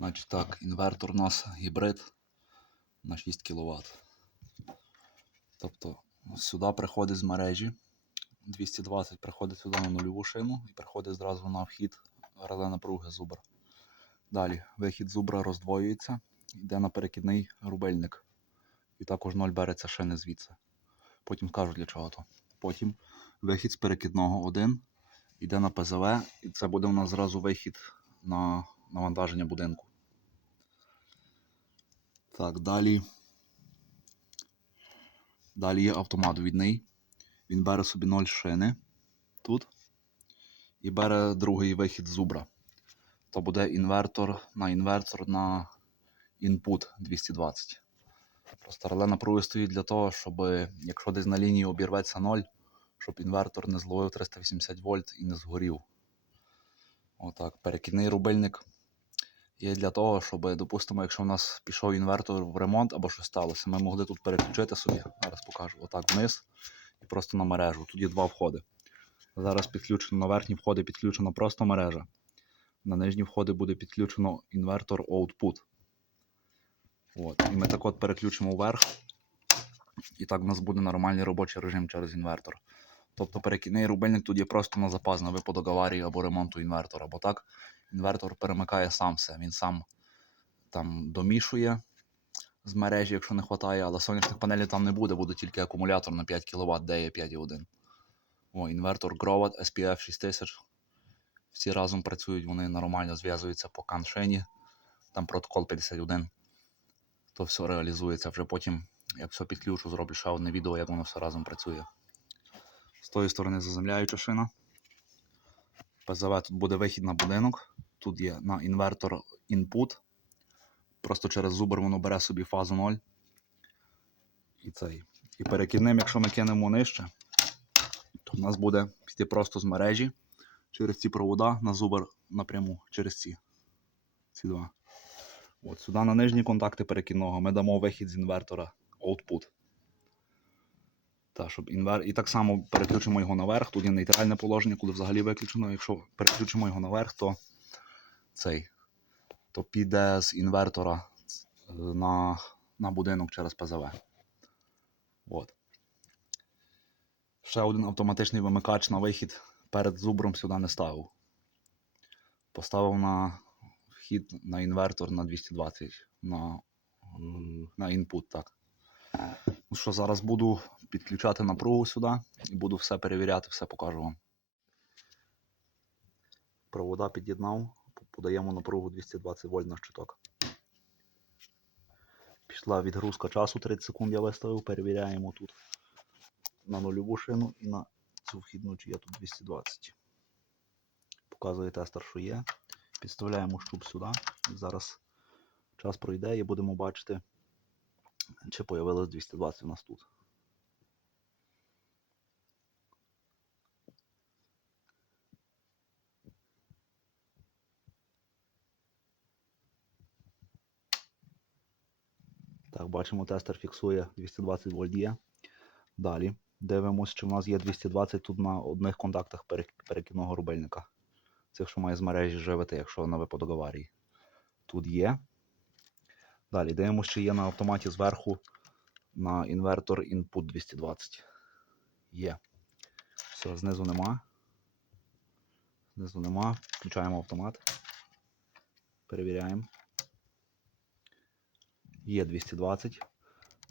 Значить так, інвертор у нас гібрид на 6 кВт. Тобто сюди приходить з мережі 220 приходить сюди на нульову шину і приходить зразу на вхід реле напруги зубр. Далі вихід зубра роздвоюється, йде на перекидний рубельник. І також 0 береться шини звідси. Потім скажу для чого то. Потім вихід з перекидного 1 йде на ПЗВ, і це буде у нас зразу вихід на навантаження будинку. Так, далі. Далі є автомат відний. Він бере собі 0 шини тут. І бере другий вихід зубра. То буде інвертор на інвертор на інпут 220. Просто реле напруги стоїть для того, щоб якщо десь на лінії обірветься 0, щоб інвертор не зловив 380 вольт і не згорів. Отак. Перекидний рубильник є для того, щоб, допустимо, якщо в нас пішов інвертор в ремонт або щось сталося, ми могли тут переключити собі. Зараз покажу. Отак вниз і просто на мережу. Тут є два входи. Зараз підключено на верхні входи підключена просто мережа. На нижні входи буде підключено інвертор output. От. І ми так от переключимо вверх. І так у нас буде нормальний робочий режим через інвертор. Тобто перекидний рубильник тут є просто на запас на випадок аварії або ремонту інвертора. Бо так інвертор перемикає сам все. Він сам там домішує з мережі, якщо не вистачає, але сонячних панелей там не буде, буде тільки акумулятор на 5 кВт, де є 5,1. О, інвертор Grovat SPF 6000. Всі разом працюють, вони нормально зв'язуються по каншині. Там протокол 51. То все реалізується. Вже потім, як все підключу, зроблю ще одне відео, як воно все разом працює. З тої сторони заземляюча шина. ПЗВ тут буде вихід на будинок. Тут є на інвертор input. Просто через зубр воно бере собі фазу 0. І цей. І перекидним, якщо ми кинемо нижче, то в нас буде піти просто з мережі через ці провода на зубр напряму через ці. Ці два. От сюди на нижні контакти перекидного ми дамо вихід з інвертора output. Та, щоб інвер... І так само переключимо його наверх. Тут є нейтральне положення, коли взагалі виключено. Якщо переключимо його наверх, то цей то піде з інвертора е, на, на будинок через ПЗВ. От. Ще один автоматичний вимикач на вихід перед зубром сюди не ставив. Поставив на вхід на інвертор на 220 на, на інпут, так. Ну що, зараз буду підключати напругу сюди і буду все перевіряти, все покажу вам. Провода під'єднав, подаємо напругу 220 вольт на щиток. Пішла відгрузка часу 30 секунд я виставив, перевіряємо тут на нульову шину і на цю вхідну, чи є тут 220. Показує тестер, що є. Підставляємо штук сюди. Зараз час пройде і будемо бачити, чи появилось 220 у нас тут. Так, бачимо, тестер фіксує 220 вольт є. Далі дивимося, чи в нас є 220 тут на одних контактах перек- перекидного рубильника. Цих, що має з мережі живити, якщо на випадок аварії. Тут є. Далі дивимося, чи є на автоматі зверху на інвертор input 220. Є. Все, знизу нема. Знизу нема. Включаємо автомат. Перевіряємо. Є 220.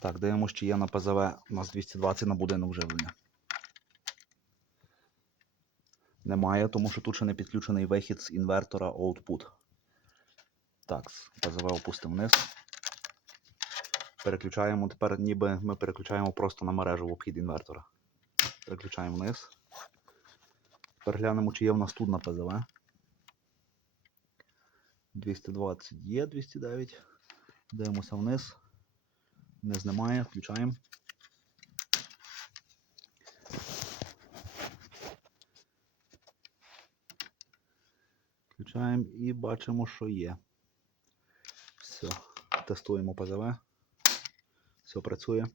Так, дивимося, чи є на ПЗВ у нас 220 на будинок живлення. Немає, тому що тут ще не підключений вихід з інвертора output. Так, ПЗВ опустимо вниз. Переключаємо тепер, ніби ми переключаємо просто на мережу в обхід інвертора. Переключаємо вниз. Тепер глянемо, чи є в нас тут на ПЗВ. 220 є, 209. Дивимося вниз. Вниз немає, включаємо. Включаємо і бачимо, що є. Все. Тестуємо ПЗВ. Все працює.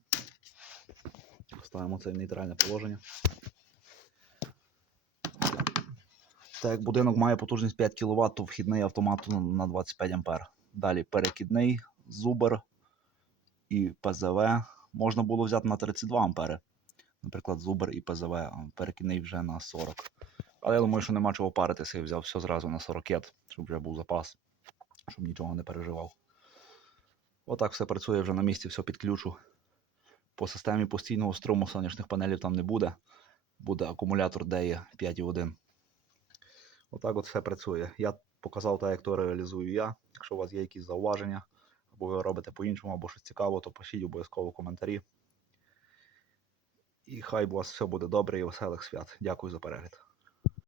Ставимо це в нейтральне положення. Так як будинок має потужність 5 кВт, то вхідний автомат на 25 А. Далі перекидний зубр і ПЗВ. Можна було взяти на 32 ампери. Наприклад, зубр і ПЗВ, а вже на 40. Але я думаю, що нема чого паритися і взяв все зразу на 40, щоб вже був запас, щоб нічого не переживав. Отак все працює вже на місці, все підключу. По системі постійного струму сонячних панелів там не буде. Буде акумулятор DEI 5.1. Отак от все працює. Я показав так, як то реалізую я. Якщо у вас є якісь зауваження, або ви робите по-іншому, або щось цікаво, то пишіть обов'язково коментарі. І хай у вас все буде добре і веселих свят. Дякую за перегляд.